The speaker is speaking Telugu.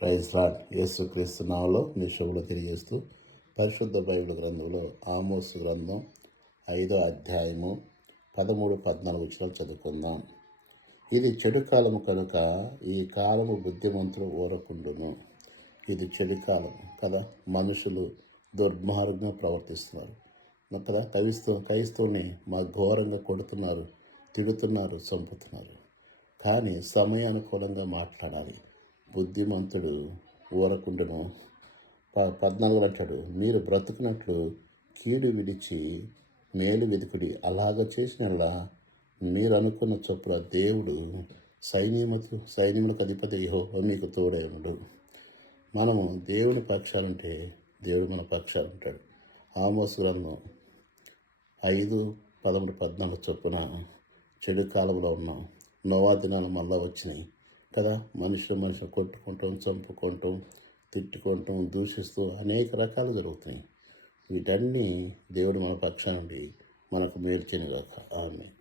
Praise lord. యేసుక్రీస్తు నామములో మీ శుభములు తెలియజేస్తూ పరిశుద్ధ బైబిల్ గ్రంథంలో ఆమోసు గ్రంథం 5వ అధ్యాయము 13-14 వచనాలు చదువుకుందాం. ఇది చెడు కాలము కనుక ఈ కాలము బుద్ధిమంతులు ఊరకుండును. ఇది చెడు కాలం కదా. మనుషులు దుర్మార్గంగా ప్రవర్తిస్తున్నారు కదా. క్రైస్తవుని మా ఘోరంగా కొడుతున్నారు, తిడుతున్నారు, చంపుతున్నారు. కానీ సమయానుకూలంగా మాట్లాడాలి. బుద్ధిమంతుడు ఊరకుండును. 14 అంటాడు, మీరు బ్రతుకున్నట్లు కీడు విడిచి మేలు వెతుకుడి. అలాగ చేసినలా మీరు అనుకున్న చొప్పున దేవుడు సైన్యములకు అధిపతి యెహోవా మీకు తోడైనడు. మనము దేవుని పక్షాలుంటే దేవుడు మన పక్షాలు ఉంటాడు. ఆమోసు గ్రంథం 5:13-14 చొప్పున చెడు కాలంలో ఉన్నాం. నోవా దినాలు మళ్ళా వచ్చినాయి కదా. మనుషులు కొట్టుకుంటాం, చంపుకుంటాం, తిట్టుకుంటాం, దూషిస్తూ అనేక రకాలు జరుగుతున్నాయి. వీటన్నీ దేవుడు మన పక్షాన్ని మనకు మేలు చేయనుగాక. ఆమేన్.